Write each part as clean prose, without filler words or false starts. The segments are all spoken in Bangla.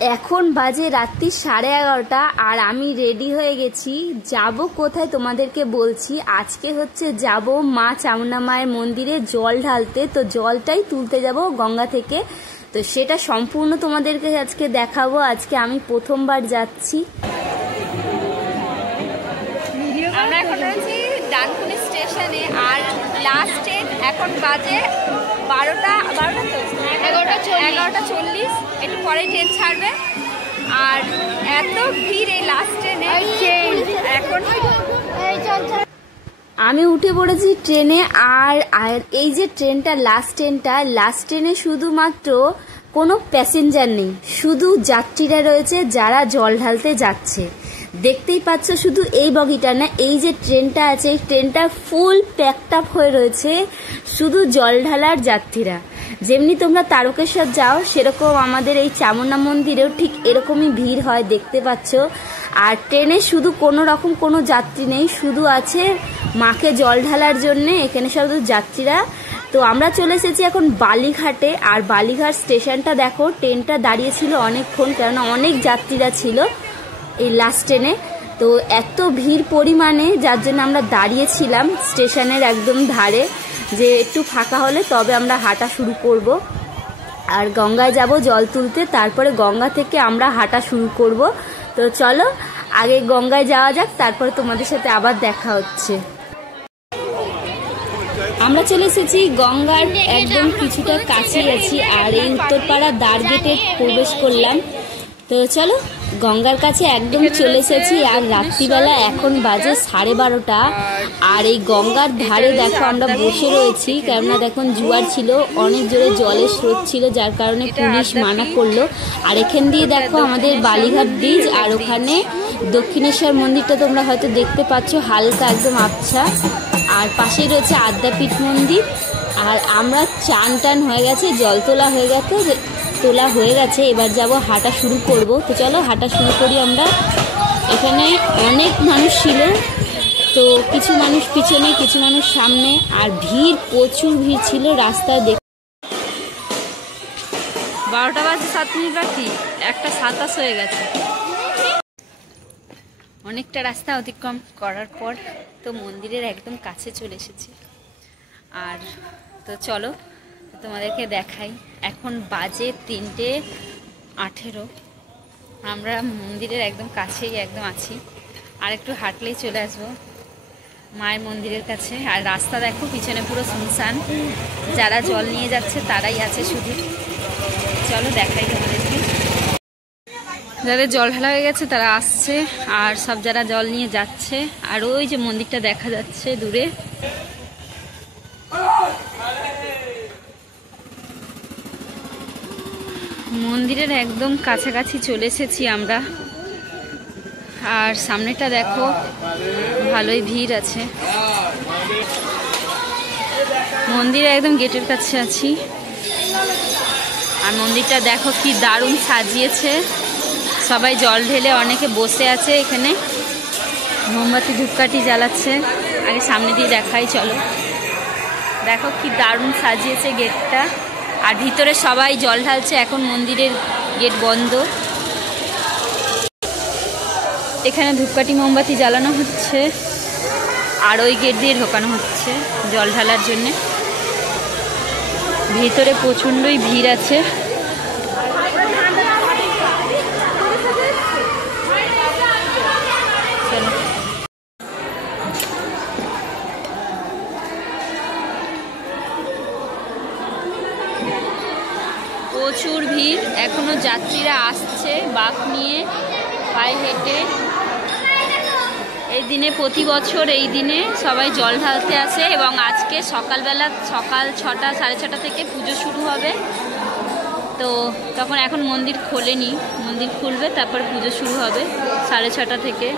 এখন বাজে রাত্রি 11:30 আর আমি রেডি হয়ে গেছি। যাব কোথায় তোমাদেরকে বলছি। আজকে হচ্ছে যাব মা চামুন্ডা মায়ের মন্দিরে জল ঢালতে, তো জলটাই তুলতে যাব গঙ্গা থেকে। তো সেটা সম্পূর্ণ তোমাদেরকে আজকে দেখাবো। আজকে আমি প্রথমবার যাচ্ছি। আমরা এখন আছি ডানকুনি স্টেশনে আর লাস্ট ট্রেন এখন বাজে 11:40। একটু পরে ট্রেন ছাড়বে আর এত ভিড় এই লাস্ট ট্রেনে। এখন আমি উঠে পড়েছি ট্রেনে। আর এই যে ট্রেনটা লাস্ট ট্রেনে শুধুমাত্র কোনো প্যাসেঞ্জার নেই, শুধু যাত্রীরা রয়েছে যারা জল ঢালতে যাচ্ছে। দেখতেই পাচ্ছ শুধু এই বগিটা না, এই যে ট্রেনটা আছে এই ট্রেনটা ফুল প্যাকড আপ হয়ে রয়েছে শুধু জল ঢালার যাত্রীরা। যেমনি তোমরা তারকেশ্বর যাও সেরকম আমাদের এই চামুন্ডা মন্দিরেও ঠিক এরকমই ভিড় হয়, দেখতে পাচ্ছ। আর ট্রেনে শুধু কোনো রকম কোনো যাত্রী নেই, শুধু আছে মাকে জল ঢালার জন্যে এখানে শুধু যাত্রীরা। তো আমরা চলে এসেছি এখন বালিঘাটে। আর বালিঘাট স্টেশনটা দেখো, ট্রেনটা দাঁড়িয়েছিল অনেকক্ষণ, কেননা অনেক যাত্রীরা ছিল এই লাস্ট ট্রেনে। তো এত ভিড় পরিমাণে যার জন্য আমরা দাঁড়িয়েছিলাম স্টেশনের একদম ধারে, যে একটু ফাঁকা হলে তবে আমরা হাঁটা শুরু করব। আর গঙ্গায় যাব জল তুলতে, তারপরে গঙ্গা থেকে আমরা হাঁটা শুরু করব। তো চলো আগে গঙ্গায় যাওয়া যাক, তারপরে তোমাদের সাথে আবার দেখা হচ্ছে। আমরা চলে এসেছি গঙ্গার একদম কিছুটা কাছে আছি আর এই উত্তরপাড়া দ্বার গেটে প্রবেশ করলাম। তো চলো গঙ্গার কাছে একদম চলে এসেছি। আর রাত্রিবেলা এখন বাজে 12:30। আর এই গঙ্গার ধারে দেখো আমরা বসে রয়েছি, কেননা দেখুন জোয়ার ছিল, অনেক জোরে জলের স্রোত ছিল, যার কারণে পুলিশ মানা করলো। আর এখান দিয়ে দেখো আমাদের বালিঘাট ব্রিজ, আর ওখানে দক্ষিণেশ্বর মন্দিরটা তোমরা হয়তো দেখতে পাচ্ছ হালকা একদম আবছা। আর পাশেই রয়েছে আদ্যাপীঠ মন্দির। আর আমরা চান টান হয়ে গেছে, জল তোলা হয়ে গেছে, এবার যাব হাঁটা শুরু করব। তো চলো হাঁটা শুরু করি আমরা। এখানে অনেক মানুষ ছিল, তো কিছু মানুষ পিছনে কিছু মানুষ সামনে, আর ভিড় প্রচুর ভিড় ছিল রাস্তায়। 12টা বাজে 7 মিনিট বাকি, 1:27 হয়ে গেছে। অনেকটা রাস্তা অতিক্রম করার পর তো মন্দিরের একদম কাছে চলে এসেছি। আর তো চলো তোমাদেরকে দেখাই। এখন বাজে 3:18। আমরা মন্দিরের একদম কাছেই একদম আছি, আর একটু হাঁটলেই চলে আসবো মায়ের মন্দিরের কাছে। আর রাস্তা দেখো পিছনে পুরো শুনশান, যারা জল নিয়ে যাচ্ছে তারাই আছে শুধু। চলো দেখাই তোমাদেরকে। যাদের জল ঢালা হয়ে গেছে তারা আসছে, আর সব যারা জল নিয়ে যাচ্ছে। আর ওই যে মন্দিরটা দেখা যাচ্ছে দূরে। মন্দিরের একদম কাছাকাছি চলে এসেছি আমরা। আর সামনেটা দেখো ভালোই ভিড় আছে। মন্দিরে একদম গেটের কাছে আছি। আর মন্দিরটা দেখো কি দারুণ সাজিয়েছে, সবাই জল ঢেলে অনেকে বসে আছে এখানে, মোমবাতি ধূপকাঠি জ্বালাচ্ছে। আগে সামনে দিয়ে দেখাই চলো। দেখো কি দারুণ সাজিয়েছে গেটটা। আর ভিতরে সবাই জল ঢালছে, এখন মন্দিরের গেট বন্ধ। এখানে ধূপকাঠি মোমবাতি জ্বালানো হচ্ছে, আর ওই গেট দিয়ে ঢোকানো হচ্ছে জল ঢালার জন্যে। ভিতরে প্রচণ্ডই ভিড় আছে। প্রচুর ভিড়, এখনো যাত্রীরা আসছে বাঁক নিয়ে পায়ে হেঁটে। এই দিনে প্রতি বছর এই দিনে সবাই জল ঢালতে আসে, এবং আজকে সকালবেলা সকাল 6টা 6:30 থেকে পুজো শুরু হবে। তো তখন এখন মন্দির খোলেনি, মন্দির খুলবে তারপর পুজো শুরু হবে 6:30 থেকে।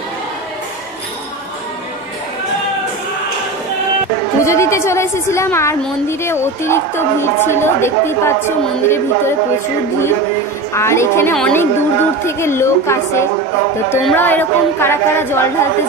পুজো দিতে চলে এসেছিলাম, আর মন্দিরে অতিরিক্ত ভিড় ছিল, দেখতেই পাচ্ছ মন্দিরের ভিতরে প্রচুর ভিড়। আর এখানে অনেক দূর দূর থেকে লোক আসে। তো তোমরাও এরকম কারা কারা জল ঢালতে